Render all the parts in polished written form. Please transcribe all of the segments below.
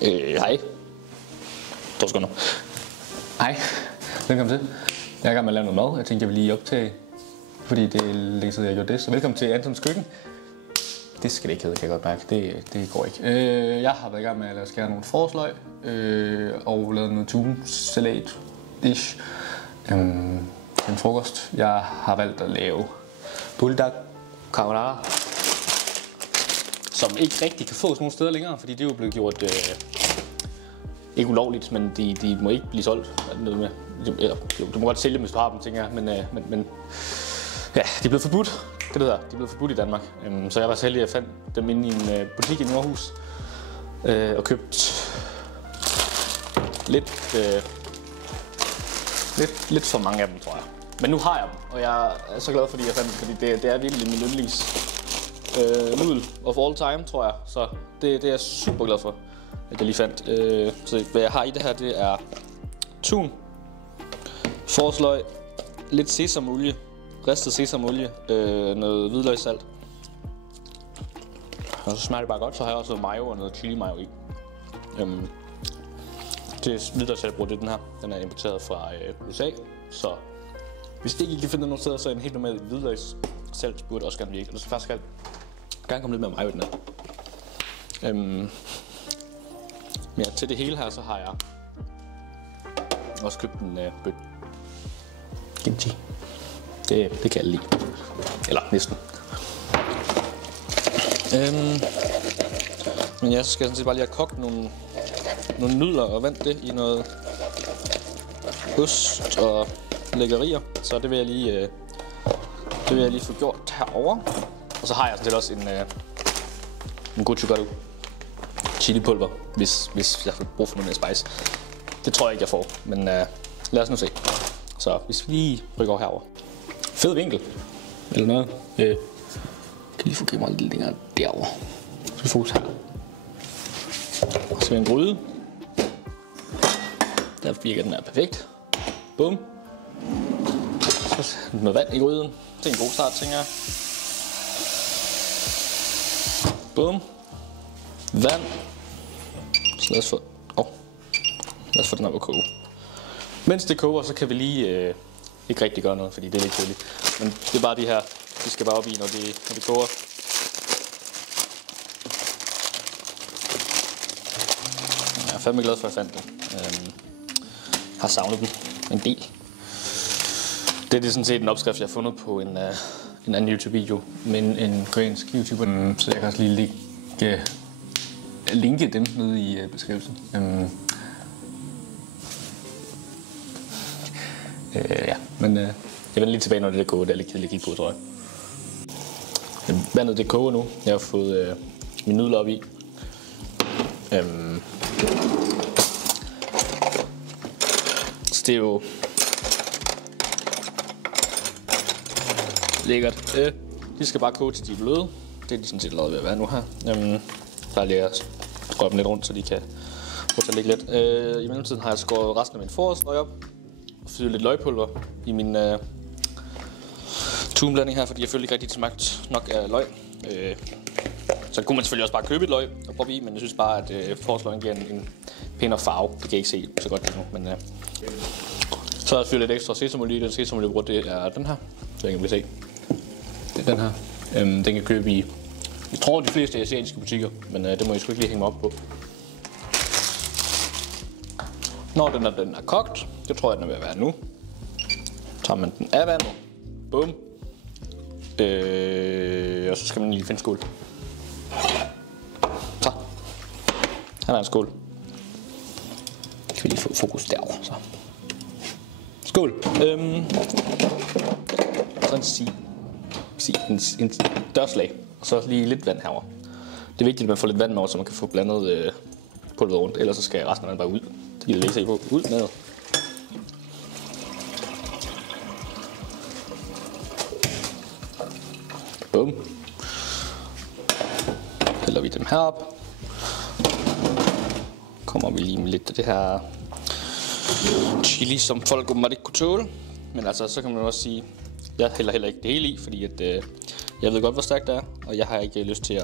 Hej. 2 sekunder. Hej. Velkommen til. Jeg er i gang med at lave noget mad. Jeg tænkte, jeg vil lige optage, fordi det er længe siden, jeg har gjort det. Så velkommen til Antons køkken. Det skal det ikke hedde, kan jeg godt mærke. Det går ikke. Jeg har været i gang med at skære nogle forårsløg og lavet noget tunsalat dish. En frokost. Jeg har valgt at lave buldak carbonara, som ikke rigtig kan fås nogen steder længere, fordi det er jo blevet gjort ikke ulovligt, men de må ikke blive solgt. Med. Eller, jo, du må godt sælge dem, hvis du har dem, tænker jeg, men ja, de er blevet forbudt. Det hedder, de er blevet forbudt i Danmark. Så jeg var så heldig, at jeg fandt dem inde i en butik i Nordhus og købt lidt for mange af dem, tror jeg. Men nu har jeg dem, og jeg er så glad, fordi jeg fandt dem, fordi det er virkelig min yndlings nudel of all time, tror jeg. Så det er jeg super glad for, at jeg lige fandt. Så hvad jeg har i det her, det er tun, forårsløg, lidt sesamolie, ristet sesamolie, noget hvidløgssalt. Og så smager det bare godt. Så har jeg også noget mayo og noget chili mayo i. Det hvidløgssalt, jeg bruger, det er den her. Den er importeret fra USA. Så hvis ikke I kan finde den nogen steder, så er en helt normal hvidløgssalt burde også gerne virke. Og der skal faktisk gerne komme lidt mere mayo i den her. Men ja, til det hele her, så har jeg også købt en bøtte kimchi. Det kan jeg lide. Eller næsten. Men jeg skal sådan set bare lige have kogt nogle nudler og vand det i noget ost og lækkerier. Så det vil jeg lige få gjort herover. Og så har jeg sådan set også en gochugaru chilipulver, hvis jeg får brug for noget mere spice. Det tror jeg ikke, jeg får, men lad os nu se. Så hvis vi lige rykker over herover. Fed vinkel. Eller noget. Jeg kan lige få kameraet lidt længere derovre. Så vi fokus her. Og så en gryde. Der virker den her perfekt. Bum. Så noget vand i gryden. Det er en god start, tænker jeg. Bum. Vand. Så lad os få den op at koge. Mens det koger, så kan vi lige ikke rigtig gøre noget, fordi det er lidt kedeligt. Men det er bare de her, de skal bare op i, når det koger. Jeg er fandme glad for, at jeg fandt den. Har savnet den en del. Det er sådan set en opskrift, jeg har fundet på en anden YouTube-video med en koreansk YouTuber. Så jeg kan også lige linke dem nede i beskrivelsen. Ja, men jeg vender lige tilbage, når det koger. Det er lidt kedeligt at kigge på, tror jeg. Vandet det koger nu. Jeg har fået mine nudler op i. Så det er jo lækkert. De skal bare koge til de er bløde. Det er de sådan set lavet ved at være nu her. Bare lige at røre dem lidt rundt, så de kan prøve at ligge lidt. I mellemtiden har jeg skåret resten af min forårsløg op. Og fyldt lidt løgpulver i min tunblanding her, fordi jeg følte ikke rigtig, det smagte nok af løg. Så kunne man selvfølgelig også bare købe et løg og proppe i, men jeg synes bare, at forårsløgene giver en pænere farve. Det kan jeg ikke se så godt lige nu, men så har jeg fyldt lidt ekstra sesamolie. Den sesamolie, jeg bruger, det er den her. Så kan vi se. Det er den her. Den kan købe i, jeg tror, de fleste asiatiske butikker, men det må jeg sgu ikke lige hænge mig op på. Når den er kogt, det tror jeg, den er ved at være nu. Tager man den af vandet. Bum. Og så skal man lige finde skål. Så. Her er en skål. Kan vi lige få fokus derovre, så. Skål. Så en dørslag. Og så lige lidt vand herover. Det er vigtigt, at man får lidt vand over, så man kan få blandet pulveret rundt. Ellers så skal resten af den bare ud. Det giver læse på. Ud med det. Bum. Hælder vi dem herop. Kommer vi lige med lidt af det her chili, som folk åbenbart ikke kunne tåle. Men altså, så kan man også sige, jeg hælder heller ikke det hele i, fordi at, jeg ved godt, hvor stærkt det er, og jeg har ikke lyst til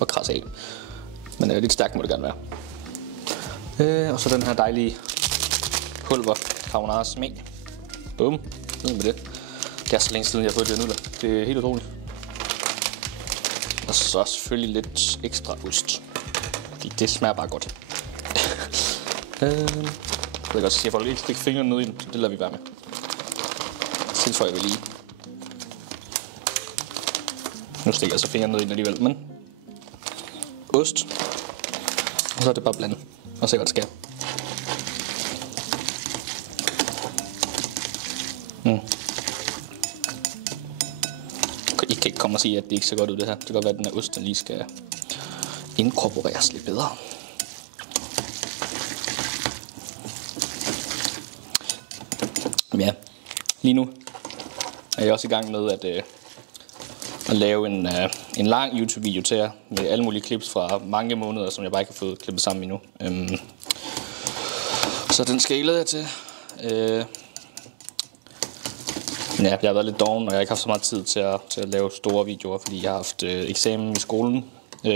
at krasse af. Men lidt stærkt må det gerne være. Og så den her dejlige pulver carbonara smag. Bum. Ned med det. Det er så længe siden jeg har fået det nudler. Det er helt utroligt. Og så selvfølgelig lidt ekstra ost. Fordi det smager bare godt. Jeg ved godt, at folk ikke stikker fingrene ned i den, så det lader vi være med. Så tilføjer vi lige. Nu stikker jeg så fingrene ned i den alligevel, men ost. Og så er det bare blandet. Og se hvad det skal. I kan ikke komme og sige, at det ikke ser godt ud det her. Det kan godt være, at den her ost den lige skal inkorporeres lidt bedre. Men ja, lige nu er jeg også i gang med at lave en lang YouTube-video til jer med alle mulige clips fra mange måneder, som jeg bare ikke har fået klippet sammen endnu. Så den skal jeg glæde jer til. Men ja, jeg har været lidt doven, og jeg har ikke haft så meget tid til at lave store videoer, fordi jeg har haft eksamen i skolen.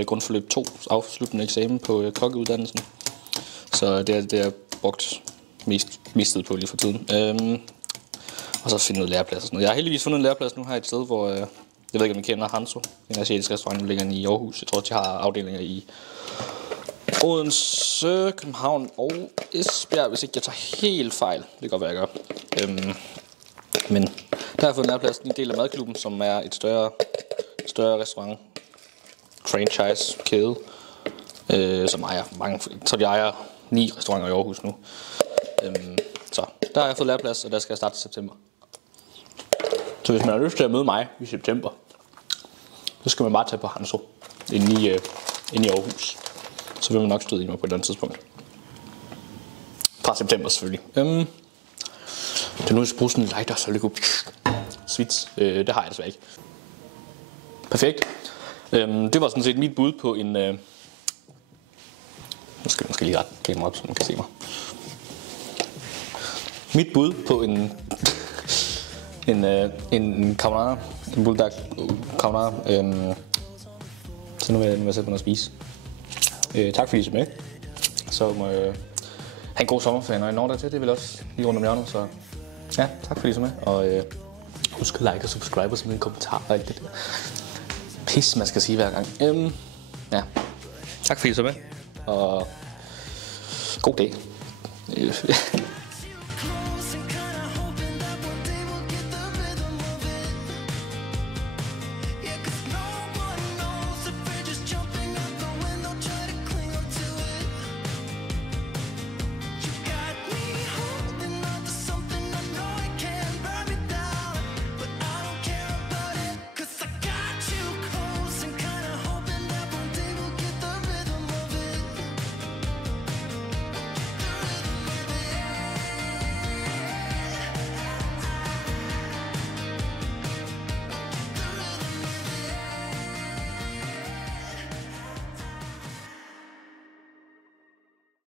Grundforløb 2, afsluttende eksamen på kokkeuddannelsen. Så det har jeg brugt mest tid på lige for tiden. Og så finde noget læreplads og sådan noget. Jeg har heldigvis fundet en læreplads nu her et sted, hvor jeg ved ikke, om I kender Hanzo. En asiatisk restaurant, der ligger i Aarhus. Jeg tror, de har afdelinger i Odense, København og Esbjerg, hvis ikke jeg tager helt fejl. Det kan godt være, jeg gør. Men der har jeg fået en læreplads, en del af Madklubben, som er et større restaurant franchise kæde, som ejer mange. Så de ejer 9 restauranter i Aarhus nu. Så der har jeg fået læreplads, og der skal jeg starte i september. Så hvis man har lyst til at møde mig i september, så skal man bare tage på Hanzo inde i Aarhus. Så vil man nok støde i mig på et eller andet tidspunkt. Fra september selvfølgelig. Det er nu, jeg skal bruge sådan en lighter, så det kunne svits. Det har jeg desværre ikke. Perfekt. Det var sådan set mit bud på en... Nu skal jeg lige rette kameraet op, så man kan se mig. Mit bud på en carbonara, en bulldog carbonara. Så nu vil jeg sætte mig og spise. Tak fordi I så med. Så må have en god sommerferie, når I når der til. Det vil også lige rundt om hjørnet. Så ja, tak fordi I så med. Og husk at like og subscribe og smide en kommentar og alt det der pis, man skal sige hver gang. Ja, tak fordi I så med. Og god dag.